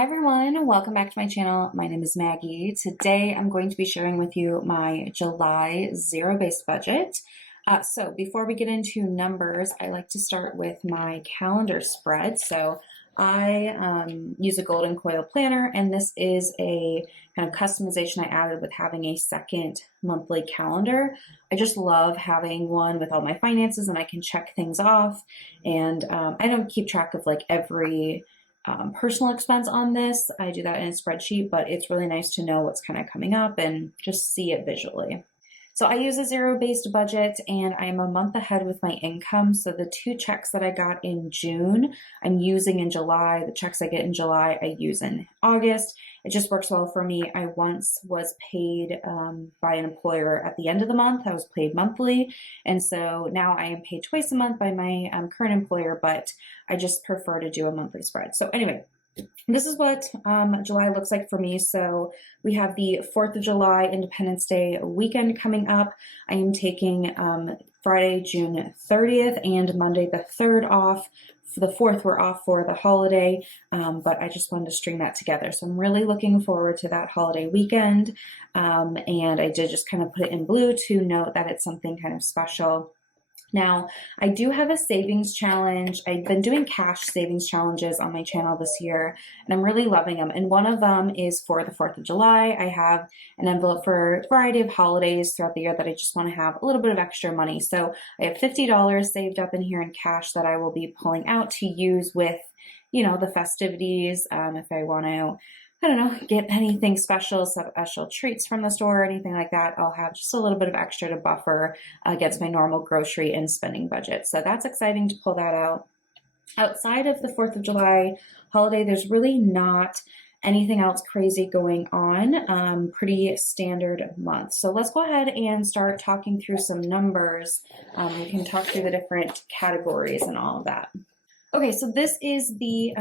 Hi everyone, welcome back to my channel. My name is Maggie. Today I'm going to be sharing with you my July zero-based budget. So before we get into numbers, I like to start with my calendar spread. So I use a golden coil planner, and this is a kind of customization I added with having a second monthly calendar. I just love having one with all my finances, and I can check things off, and I don't keep track of like every personal expense on this. I do that in a spreadsheet, but it's really nice to know what's kind of coming up and just see it visually. So I use a zero-based budget, and I'm a month ahead with my income. So the two checks that I got in June, I'm using in July. The checks I get in July, I use in August. It just works well for me. I once was paid by an employer at the end of the month. I was paid monthly. And so now I am paid twice a month by my current employer, but I just prefer to do a monthly spread. So anyway, this is what July looks like for me. So we have the 4th of July Independence Day weekend coming up. I am taking Friday, June 30th and Monday the 3rd off. For the 4th, we're off for the holiday, but I just wanted to string that together. So I'm really looking forward to that holiday weekend. And I did just kind of put it in blue to note that it's something kind of special. Now, I do have a savings challenge. I've been doing cash savings challenges on my channel this year, and I'm really loving them. And one of them is for the 4th of July. I have an envelope for a variety of holidays throughout the year that I just want to have a little bit of extra money. So I have $50 saved up in here in cash that I will be pulling out to use with, the festivities. If I want to, I don't know, get anything special, special treats from the store or anything like that, I'll have just a little bit of extra to buffer against my normal grocery and spending budget. So that's exciting to pull that out. Outside of the 4th of July holiday, there's really not anything else crazy going on. Pretty standard month. So let's go ahead and start talking through some numbers. We can talk through the different categories and all of that. Okay, so this is the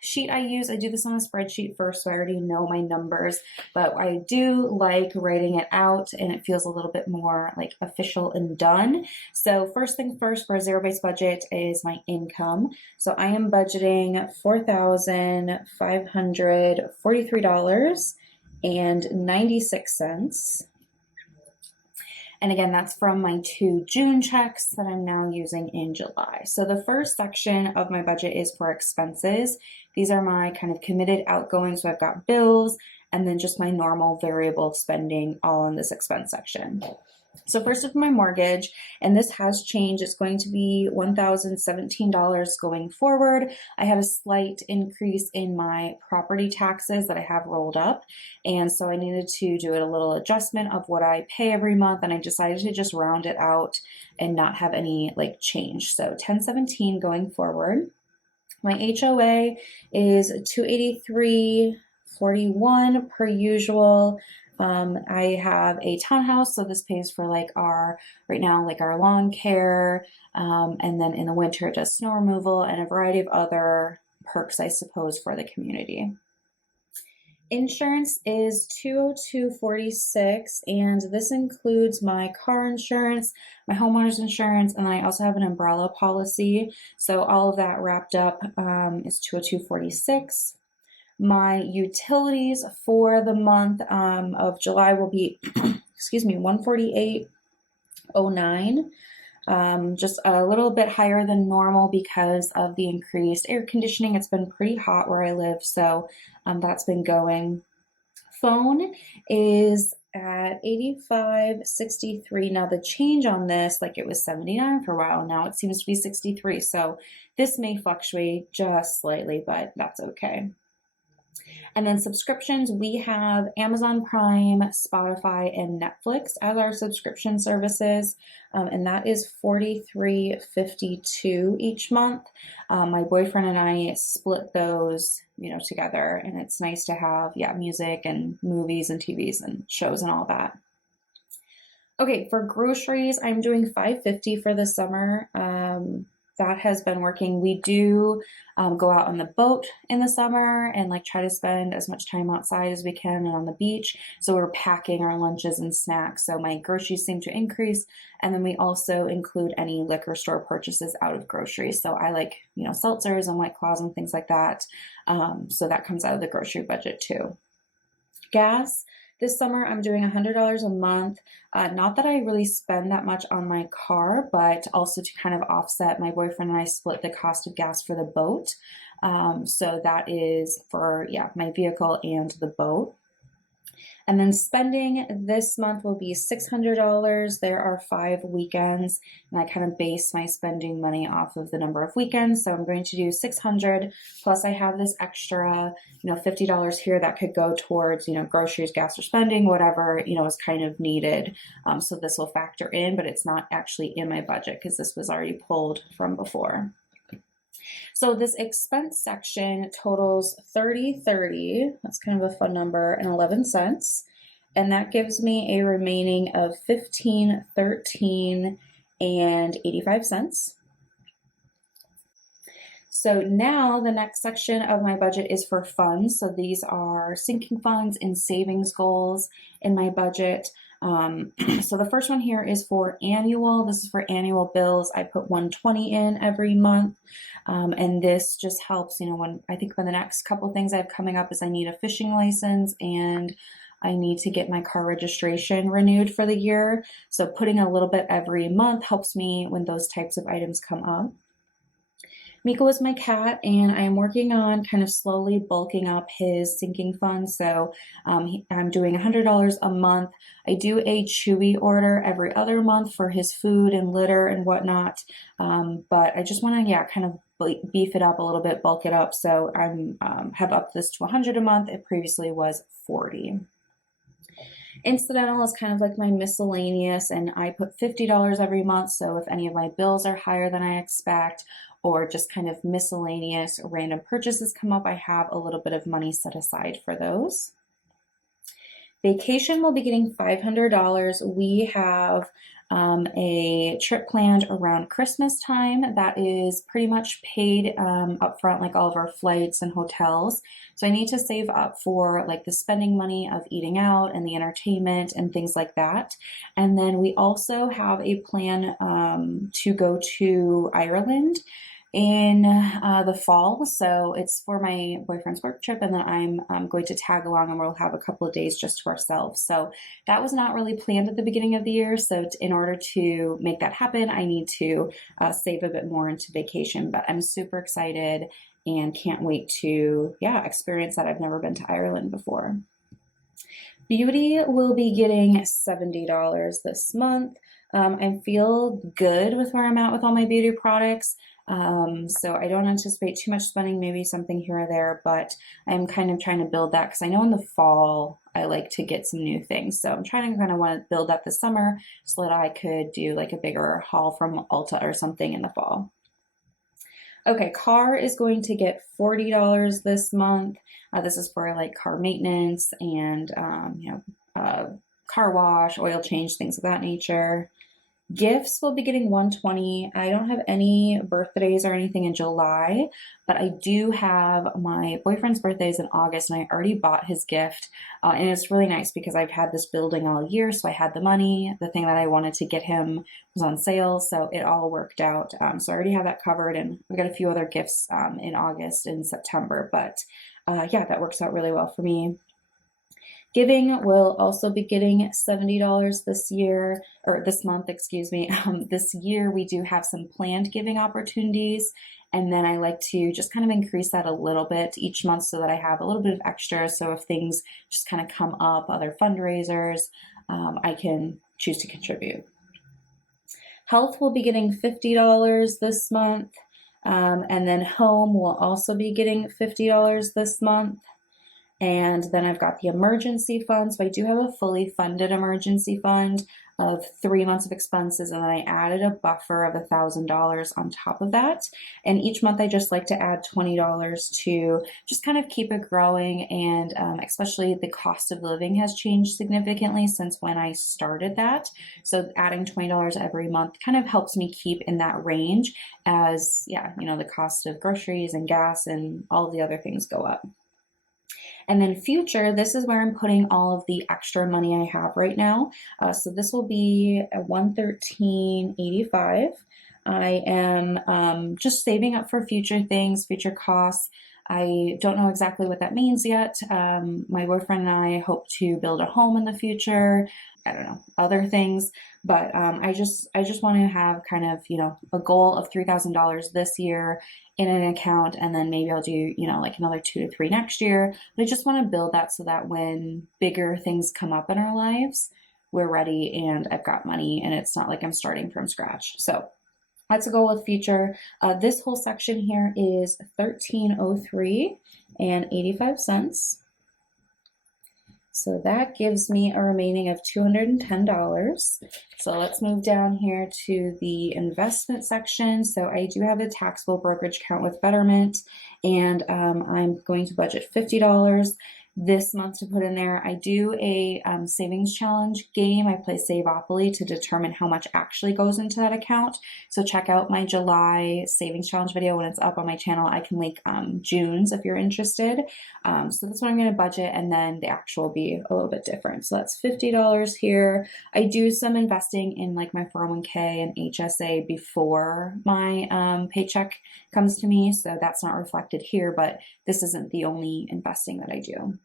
sheet I use. I do this on a spreadsheet first, so I already know my numbers, but I do like writing it out, and it feels a little bit more like official and done. So first thing first, for a zero-based budget is my income. So I am budgeting $4,543.96. And again, that's from my 2 June checks that I'm now using in July. So the first section of my budget is for expenses. These are my kind of committed outgoings. So I've got bills and then just my normal variable spending all in this expense section. So first is my mortgage, and this has changed. It's going to be $1,017 going forward. I had a slight increase in my property taxes that I have rolled up, and so I needed to do a little adjustment of what I pay every month, and I decided to just round it out and not have any like change. So $1,017 going forward. My HOA is $283.41 per usual. I have a townhouse, so this pays for like right now, our lawn care, and then in the winter, it does snow removal and a variety of other perks, I suppose, for the community. Insurance is $202.46, and this includes my car insurance, my homeowner's insurance, and then I also have an umbrella policy. So all of that wrapped up is $202.46. My utilities for the month of July will be, excuse me, $148.09. Just a little bit higher than normal because of the increased air conditioning. It's been pretty hot where I live, so that's been going. Phone is at $85.63. Now the change on this, it was $79 for a while, now it seems to be $63. So this may fluctuate just slightly, but that's okay. And then subscriptions, we have Amazon Prime, Spotify, and Netflix as our subscription services, and that is $43.52 each month. My boyfriend and I split those, together, and it's nice to have, music and movies and TVs and shows and all that. Okay, for groceries, I'm doing $5.50 for the summer. that has been working. We do go out on the boat in the summer and like try to spend as much time outside as we can and on the beach. So we're packing our lunches and snacks. So my groceries seem to increase. And then we also include any liquor store purchases out of groceries. So I like, seltzers and White Claws and things like that. So that comes out of the grocery budget too. Gas. This summer, I'm doing $100 a month. Not that I really spend that much on my car, but also to kind of offset, my boyfriend and I split the cost of gas for the boat. So that is for, my vehicle and the boat. And then spending this month will be $600. There are 5 weekends, and I kind of base my spending money off of the number of weekends. So I'm going to do $600, plus I have this extra, $50 here that could go towards, groceries, gas, or spending, whatever, is kind of needed. So this will factor in, but it's not actually in my budget because this was already pulled from before. So this expense section totals $30.30. That's kind of a fun number, and 11 cents. And that gives me a remaining of $15.13 and 85 cents. So now the next section of my budget is for funds. So these are sinking funds and savings goals in my budget. So the first one here is for annual. This is for annual bills. I put $120 in every month. And this just helps, when the next couple things I have coming up is I need a fishing license and I need to get my car registration renewed for the year. So putting a little bit every month helps me when those types of items come up. Miko is my cat, and I am working on kind of slowly bulking up his sinking fund. So I'm doing $100 a month. I do a Chewy order every other month for his food and litter and whatnot. But I just want to, kind of beef it up a little bit, bulk it up. So I'm have upped this to $100 a month. It previously was $40. Incidental is kind of like my miscellaneous, and I put $50 every month. So if any of my bills are higher than I expect, or just kind of miscellaneous random purchases come up, I have a little bit of money set aside for those. Vacation will be getting $500. We have a trip planned around Christmas time that is pretty much paid upfront, like all of our flights and hotels. So I need to save up for like the spending money of eating out and the entertainment and things like that. And then we also have a plan to go to Ireland in the fall. So it's for my boyfriend's work trip, and then I'm going to tag along, and we'll have a couple of days just to ourselves. So that was not really planned at the beginning of the year. So in order to make that happen, I need to save a bit more into vacation, but I'm super excited and can't wait to, experience that. I've never been to Ireland before. Beauty will be getting $70 this month. I feel good with where I'm at with all my beauty products. So I don't anticipate too much spending, maybe something here or there, but I'm kind of trying to build that because I know in the fall I like to get some new things. So I'm trying to kind of want to build that this summer so that I could do like a bigger haul from Ulta or something in the fall. Okay, car is going to get $40 this month. This is for like car maintenance and car wash, oil change, things of that nature. Gifts will be getting $120. I don't have any birthdays or anything in July, but I do have my boyfriend's birthday is in August, and I already bought his gift. And it's really nice because I've had this building all year, so I had the money. The thing that I wanted to get him was on sale, so it all worked out. So I already have that covered, and we got a few other gifts in August and September, but that works out really well for me. Giving will also be getting $70 this year, or this month, excuse me. This year we do have some planned giving opportunities, and then I like to just kind of increase that a little bit each month so that I have a little bit of extra. So if things just kind of come up, other fundraisers, I can choose to contribute. Health will be getting $50 this month, and then home will also be getting $50 this month. And then I've got the emergency fund. So I do have a fully funded emergency fund of 3 months of expenses, and then I added a buffer of $1,000 on top of that. And each month I just like to add $20 to just kind of keep it growing. And especially the cost of living has changed significantly since when I started that. So adding $20 every month kind of helps me keep in that range as, yeah, you know, the cost of groceries and gas and all the other things go up. And then future, this is where I'm putting all of the extra money I have right now. So this will be a 113.85. I am just saving up for future things, future costs. I don't know exactly what that means yet. My boyfriend and I hope to build a home in the future. I don't know, other things, but I just want to have kind of, you know, a goal of $3,000 this year in an account, and then maybe I'll do, you know, like another 2 to 3 next year. But I just want to build that so that when bigger things come up in our lives, we're ready and I've got money and it's not like I'm starting from scratch. So that's a goal with future. This whole section here is $13.03.85. So that gives me a remaining of $210. So let's move down here to the investment section. So I do have a taxable brokerage account with Betterment, and I'm going to budget $50 this month to put in there. I do a savings challenge game. I play Saveopoly to determine how much actually goes into that account. So check out my July savings challenge video when it's up on my channel. I can link June's if you're interested. So that's what I'm going to budget, and then the actual will be a little bit different. So that's $50 here. I do some investing in like my 401k and HSA before my paycheck comes to me. So that's not reflected here, but this isn't the only investing that I do.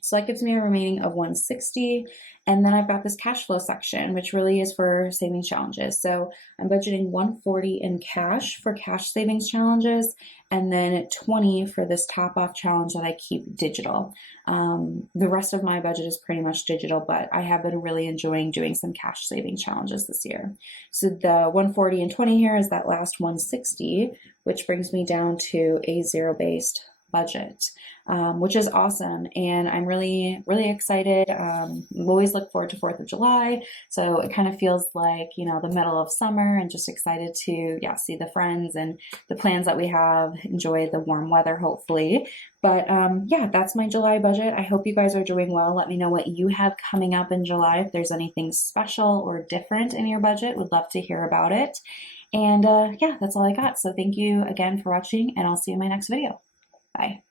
So that gives me a remaining of $160. And then I've got this cash flow section, which really is for savings challenges. So I'm budgeting $140 in cash for cash savings challenges, and then $20 for this top off challenge that I keep digital. The rest of my budget is pretty much digital, but I have been really enjoying doing some cash savings challenges this year. So the $140 and $20 here is that last $160, which brings me down to a zero-based budget, which is awesome. And I'm really, really excited. Always look forward to 4th of July. So it kind of feels like, you know, the middle of summer, and just excited to, yeah, see the friends and the plans that we have, enjoy the warm weather, hopefully. But yeah, that's my July budget. I hope you guys are doing well. Let me know what you have coming up in July. If there's anything special or different in your budget, would love to hear about it. And yeah, that's all I got. So thank you again for watching, and I'll see you in my next video. Bye.